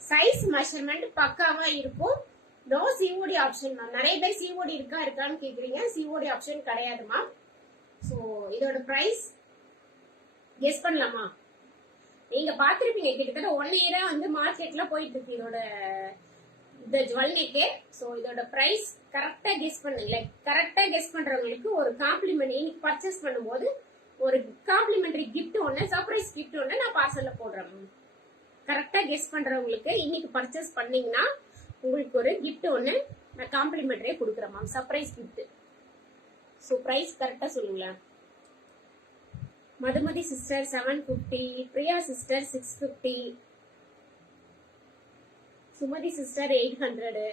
size measurement பக்காவா இருக்கும். No COD option ma'am. நிறைய பேர் சிஓடி இருக்கான்னு கேக்குறீங்க, சிஓடி ஆப்ஷன் கிடையாது மேம். சோ இதோட பிரைஸ் கெஸ் பண்ணலாமா? நீங்க பாத்திருப்பீங்க, கிட்டத்தட்ட 1 இயரா வந்து மார்க்கெட்ல போயிட்டு இருக்கு இதோட இந்த ஜுவல் நெக். சோ இதோட பிரைஸ் கரெக்டா கெஸ் பண்ணுங்க. கரெக்டா கெஸ் பண்றவங்களுக்கு ஒரு காம்ப்ளிமெண்ட், இன்னைக்கு பர்ச்சேஸ் பண்ணும்போது ஒரு காம்ப்ளிமெண்டரி கிஃப்ட் ஒண்ணு, சர்ப்ரைஸ் கிஃப்ட் ஒண்ணு நான் பார்சல்ல போடுறேன். கரெக்டா கெஸ் பண்றவங்களுக்கு இன்னைக்கு பர்ச்சேஸ் பண்ணீங்கன்னா உங்களுக்கு ஒரு கிஃப்ட் ஒண்ணு நான் காம்ப்ளிமெண்டரியா கொடுக்குறேன் ma'am, surprise gift. So price கரெக்டா சொல்லுங்களேன். Madhumathi sister 750, Priya sister 650, Sumathi sister 800,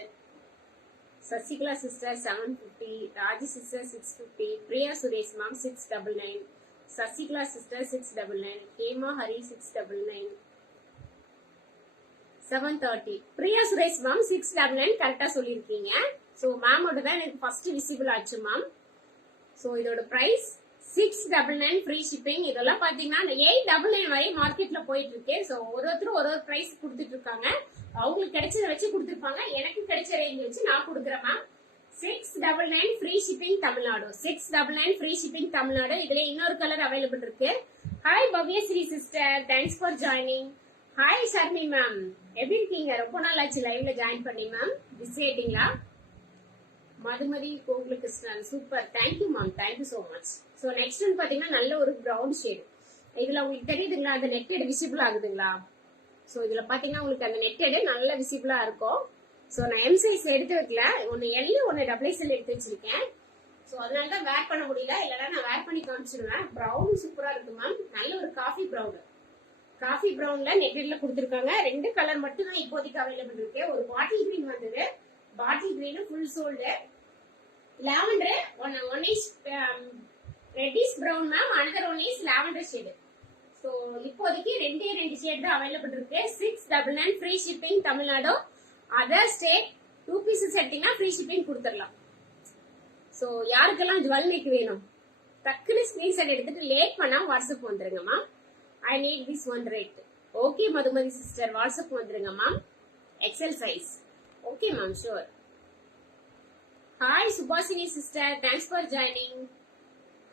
Sasikala sister 750, Raji sister 650, Priya Suresh ma'am 699, Sasikala sister 699, Hema Hari 699, 730, Priya Suresh ma'am 699 கரெக்டா சொல்லிருக்கீங்க. சோ மேமோட தான் எனக்கு ஃபர்ஸ்ட் விசிபிள் ஆச்சு மேம். சோ இதோட பிரைஸ் 699 ஃப்ரீ ஷிப்பிங். இதெல்லாம் பாத்தீங்கன்னா 899 வரை மார்க்கெட்ல போயிட்டு இருக்கு. சோ ஒருத்தரும் ஒரு பிரைஸ் கொடுத்துட்டு இருக்காங்க. அவங்களுக்கு கிடைச்சதை வச்சு கொடுத்துருப்பாங்க. எனக்கு கிடைச்ச ரேஞ்ச் வச்சு நான் கொடுக்குறேன் ma'am. 699 free shipping Tamil Nadu. 699 free shipping Tamil Nadu. இதுல இன்னொரு கலர் அவைலபிள் இருக்கு. Hi Bhavyasri sister, thanks for joining. Hi Sharmi ma'am, எப்படி இருக்கீங்க? ரொம்ப நாள் ஆச்சு லைவ்ல ஜாயின் பண்ணி மேம். பிஸி ஆயிட்டீங்களா? Madhumathi Gokula Krishnan, super, thank you ma'am, thank you so much. So next வந்து பாத்தீங்கன்னா நல்ல ஒரு ப்ரௌன் ஷேட். இதுல உங்களுக்கு தெரியுதுங்களா, அந்த நெட்டட் விசிபிள் ஆகுதுங்களா? ஸோ இதுல பாத்தீங்கன்னா உங்களுக்கு அந்த நெட்டட் நல்ல விசிபிளா இருக்கும். ஸோ நான் எம் சைஸ் எடுத்து வைக்கல, ஒன்னு எல் ஒன்னு XXL எடுத்து வச்சிருக்கேன். ஸோ அதனால தான் வேர் பண்ண முடியல, இல்லைன்னா நான் வேர் பண்ணி காமிச்சிடுவேன். ப்ரௌன் சூப்பரா இருக்கு மேம், நல்ல ஒரு காஃபி ப்ரௌன். காஃபி ப்ரௌன்ல நெட்டட்ல கொடுத்துருக்காங்க. 2 கலர் மட்டும் தான் இப்போதைக்கு அவைலபிள் இருக்கு. ஒரு பாட்டில் கிரீன் வந்தது, bottle green full sold. Lavender one is reddish brown ma'am, another one is lavender shade. So இப்போதைக்கு 2 ஷேட் தான் அவைலபிள் இருக்கு. 699 free shipping Tamil Nadu. Other state 2 pieces எடுத்தீங்கன்னா ஃப்ரீ ஷிப்பிங் கொடுத்துடலாம். ஸோ யாருக்கெல்லாம் ஜுவல்லரிக்கு வேணும் டக்குன்னு ஸ்கிரீன்ஷாட் எடுத்துட்டு லேட் பண்ணா வாட்ஸ்அப் வந்துருங்கம்மா. I need this one rate. Okay Madhumathi sister, WhatsApp வந்துருங்க ma'am. XL size. Okay ma'am, sure. Hi Subhashini sister, thanks for joining.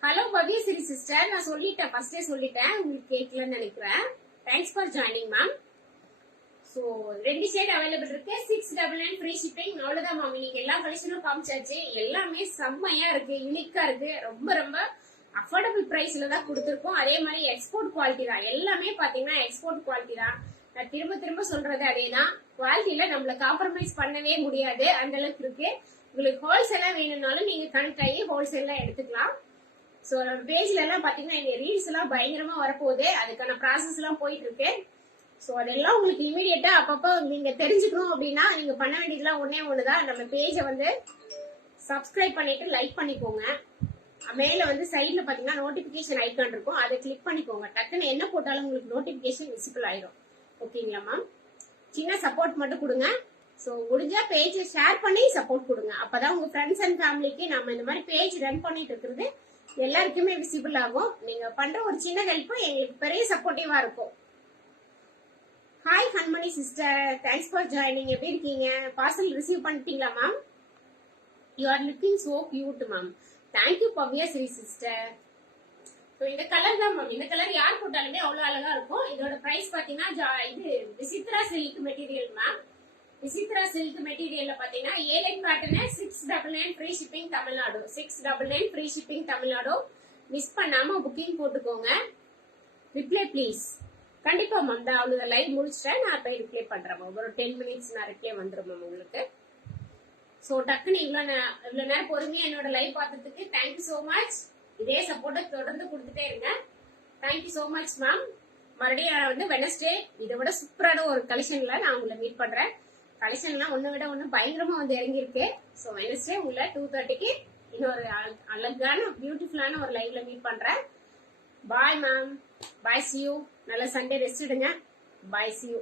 Hello Bhavyasri sister, நான் சொல்லிட்டேன், ஃபர்ஸ்டே சொல்லிட்டேன், உங்களுக்கு கேட்கலன்னு நினைக்கிறேன். Thanks for joining ma'am. So 2 shade available இருக்கு. 699 ஃப்ரீ ஷிப்பிங். அவ்வளவுதான் மேம், இன்னைக்கு எல்லா கலெக்ஷனும் காமிச்சாச்சு. எல்லாமே செம்மையா இருக்கு, யூனிக்கா இருக்கு. ரொம்ப ரொம்ப அஃபோர்டபுள் பிரைஸ்ல தான் கொடுத்துருக்கோம். அதே மாதிரி எக்ஸ்போர்ட் குவாலிட்டி தான். எல்லாமே பாத்தீங்கன்னா எக்ஸ்போர்ட் குவாலிட்டி தான். நான் திரும்ப திரும்ப சொல்றது அதேதான். குவாலிட்டியில நம்மள காம்ப்ரமைஸ் பண்ணவே முடியாது, அந்த அளவுக்கு இருக்கு. உங்களுக்கு ஹோல்சேலா வேணும்னாலும் நீங்க கனெக்ட் ஆகி ஹோல்சேலா எடுத்துக்கலாம். ஸோ பேஜ்ல எல்லாம் பாத்தீங்கன்னா எங்க ரீல்ஸ் எல்லாம் பயங்கரமா வரப்போகுது, அதுக்கான ப்ராசஸ் எல்லாம் போயிட்டு இருக்கு. ஸோ அதெல்லாம் உங்களுக்கு இமீடியட்டா அப்பப்போ நீங்க தெரிஞ்சுக்கணும் அப்படின்னா நீங்க பண்ண வேண்டியதுலாம் ஒண்ணுதான். நம்ம பேஜை வந்து சப்ஸ்கிரைப் பண்ணிட்டு லைக் பண்ணிக்கோங்க. மேல வந்து சைட்ல பாத்தீங்கன்னா நோட்டிபிகேஷன் ஐக்கான் இருக்கும், அதை கிளிக் பண்ணிக்கோங்க. டக்குன்னு என்ன போட்டாலும் உங்களுக்கு நோட்டிபிகேஷன் விசிபிள் ஆயிடும். ஓகேங்களா மேம்? சின்ன சப்போர்ட் மட்டும் கொடுங்க. ஸோ முடிஞ்சா பேஜ் ஷேர் பண்ணி சப்போர்ட் கொடுங்க. அப்பதான் உங்க ஃப்ரெண்ட்ஸ் அண்ட் ஃபேமிலிக்கு நம்ம இந்த மாதிரி பேஜ் ரன் பண்ணிட்டு இருக்கிறது எல்லாருக்குமே விசிபிள் ஆகும். நீங்க பண்ற ஒரு சின்ன ஹெல்ப் எங்களுக்கு பெரிய சப்போர்ட்டிவா இருக்கும். Hi Hanmani sister, thanks for joining. எப்படி இருக்கீங்க? பார்சல் ரிசீவ் பண்ணிட்டீங்களா ma'am? You are looking so cute ma'am. Thank you Bhavyashree sister. So இந்த கலர் தான் மேம், இந்த கலர் யார் போட்டாலுமே அவ்வளவு அழகா இருக்கும். இதோட பிரைஸ் பாத்தீங்கன்னா இது Vichitra silk material ma'am. Vichitra silk மெட்டீரியல்ல பாத்தீங்கன்னா A line pattern 699 free shipping Tamil Nadu. 699 free shipping Tamil Nadu. Miss பண்ணாம புக்கிங் போட்டுக்கோங்க. Reply please. கண்டிப்பா மேம், தான் அவ்வளவு லைவ் முடிச்சிட்டேன், நான் போய் ரிப்ளை பண்றேன் மேம். ஒரு 10 மினிட்ஸ் நான் ரிப்ளை வந்துடும் மேம் உங்களுக்கு. ஸோ டக்குன்னு இவ்வளவு நேரம் பொறுமையா என்னோட லைவ் பார்த்ததுக்கு தேங்க்யூ சோ மச். இதே சப்போர்ட்டை தொடர்ந்து கொடுத்துட்டே இருங்க. Thank you so much ma'am. மறுபடியும் வந்து வெனஸ்டே இதை விட சூப்பரான ஒரு கலெக்ஷன்ல நான் உங்களை மீட் பண்றேன். கலெக்ஷன்லாம் ஒன்னு விட ஒன்னு பயங்கரமா வந்து இறங்கியிருக்கு. ஸோ வெனஸ்டே உங்களை 2:30க்கு இன்னொரு அழகான பியூட்டிஃபுல்லான ஒரு லைவ்ல மீட் பண்றேன். Bye ma'am, bye, C you. நல்ல சண்டே ரெஸ்ட் எடுங்க. பாய், சி யூ.